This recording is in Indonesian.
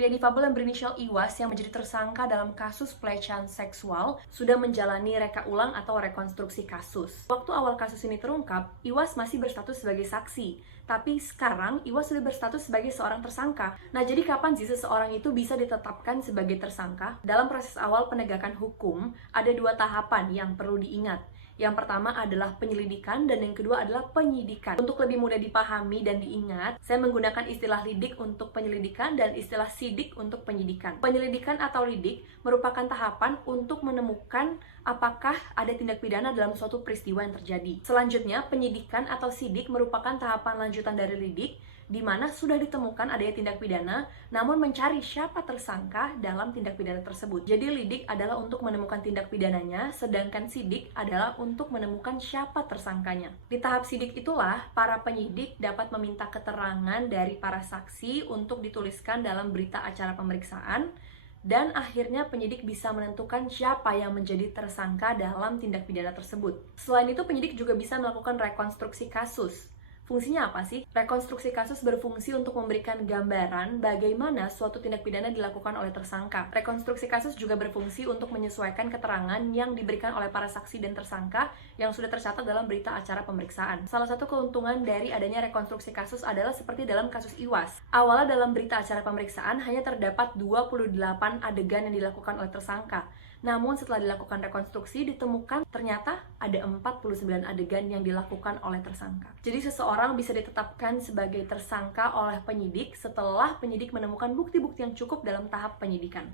Pria difabel yang berinisial Iwas yang menjadi tersangka dalam kasus pelecehan seksual sudah menjalani reka ulang atau rekonstruksi kasus. Waktu awal kasus ini terungkap, Iwas masih berstatus sebagai saksi, tapi sekarang Iwas sudah berstatus sebagai seorang tersangka. Nah, jadi kapan sih seseorang itu bisa ditetapkan sebagai tersangka? Dalam proses awal penegakan hukum, ada dua tahapan yang perlu diingat. Yang pertama adalah penyelidikan dan yang kedua adalah penyidikan. Untuk lebih mudah dipahami dan diingat, saya menggunakan istilah lidik untuk penyelidikan dan istilah sidik untuk penyidikan. Penyelidikan atau lidik merupakan tahapan untuk menemukan apakah ada tindak pidana dalam suatu peristiwa yang terjadi. Selanjutnya, penyidikan atau sidik merupakan tahapan lanjutan dari lidik, di mana sudah ditemukan adanya tindak pidana, namun mencari siapa tersangka dalam tindak pidana tersebut. Jadi lidik adalah untuk menemukan tindak pidananya, sedangkan sidik adalah untuk menemukan siapa tersangkanya. Di tahap sidik itulah, para penyidik dapat meminta keterangan dari para saksi untuk dituliskan dalam berita acara pemeriksaan, dan akhirnya penyidik bisa menentukan siapa yang menjadi tersangka dalam tindak pidana tersebut. Selain itu, penyidik juga bisa melakukan rekonstruksi kasus. Fungsinya apa sih? Rekonstruksi kasus berfungsi untuk memberikan gambaran bagaimana suatu tindak pidana dilakukan oleh tersangka. Rekonstruksi kasus juga berfungsi untuk menyesuaikan keterangan yang diberikan oleh para saksi dan tersangka yang sudah tercatat dalam berita acara pemeriksaan. Salah satu keuntungan dari adanya rekonstruksi kasus adalah seperti dalam kasus Iwas. Awalnya dalam berita acara pemeriksaan hanya terdapat 28 adegan yang dilakukan oleh tersangka. Namun setelah dilakukan rekonstruksi ditemukan ternyata ada 49 adegan yang dilakukan oleh tersangka. Jadi seseorang bisa ditetapkan sebagai tersangka oleh penyidik setelah penyidik menemukan bukti-bukti yang cukup dalam tahap penyidikan.